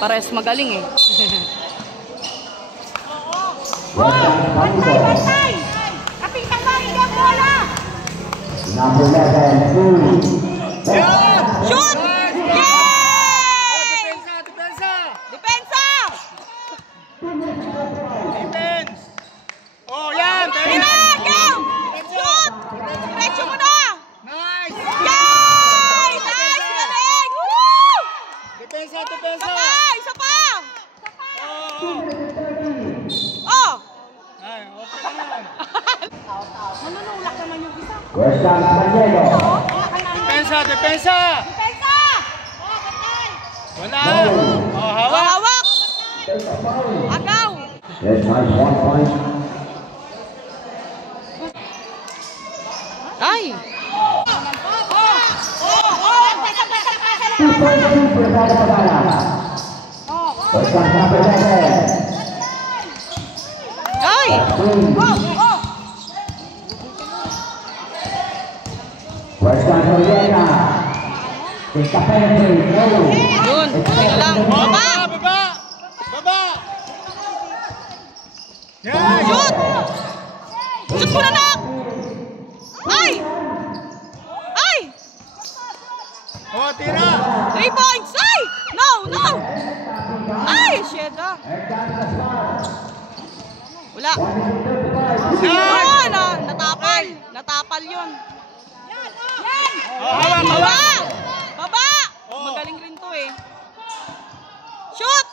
Pares magaling eh. Bantay! Kapitang balik ang bola! Number 11, Shoot! Yay! Depensa! Depensa! Defense! Oh, yan! Hila! Go! Shoot! Diretso mo na! Nice! Yay! Nice! Galing! Woo! Depensa! Isa pa! Oh! Ay, okay na yan. Manunulak naman yung isa. Western Maniego. Depensa! Depensa! Wala! Oh, hawak! Hawak! Agaw! Yes, nice 1 point. Ay! 2 points for Pagana. Western number 11. Ay! Western Noriega. Take the penalty. Yun! Yun lang! Baba! Baba! Yan! Shoot! Shoot mo na nak! Ay! Ay! Oh, tira! 3 points! Ay! No! Ay! Shit ah! Wala! Yun! Natapal! Natapal yun! Oh, hawak! Baba! Baba! Magaling rin to eh. Shoot!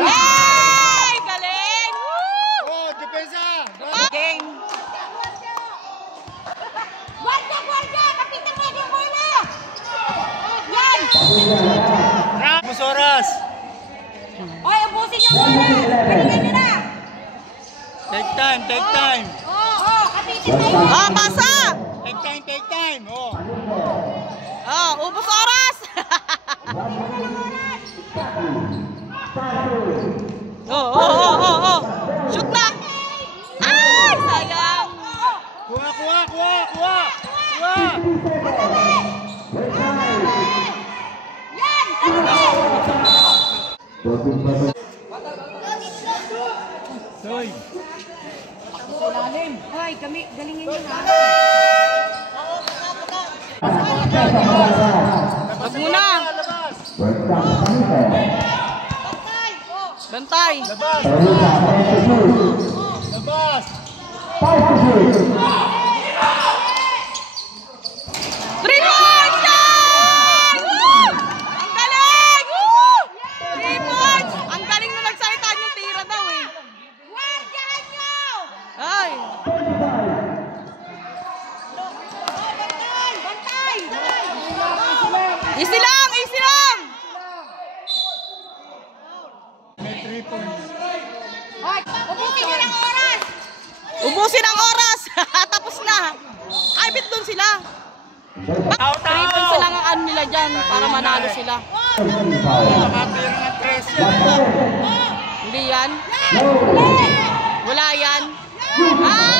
Yay! Galing! Woo! Oh, depensa! Game! Guardia! Kapitang balik ang bola! Yan! Ramos oras! Oy, ubusin yung bola! Galingan nyo na! Take time! Kapitang balik! Ah, pasa! Take time! Oh! Ah, ubos oras! Oh! Shoot na! Ay! Sayang! Kuha! Yan! Soy! Hoy, galingin nyo ha! Wag muna! Bantay! Labas! 3 points! Yay! Woo! Ang galing! Woo! 3 points! Ang galing na nagsalita yung tira daw eh. Guardiahan nyo! Ay! Bantay! Easy lang! May 3 points. Hoy, ubusin nyo ng oras! Ubusin ang oras! Tapos na! Ay, bit doon sila! 3 points lang ang ano nila dyan para manalo sila. Nakatira ng 3 yan. Hindi yan? Wala yan? Ah!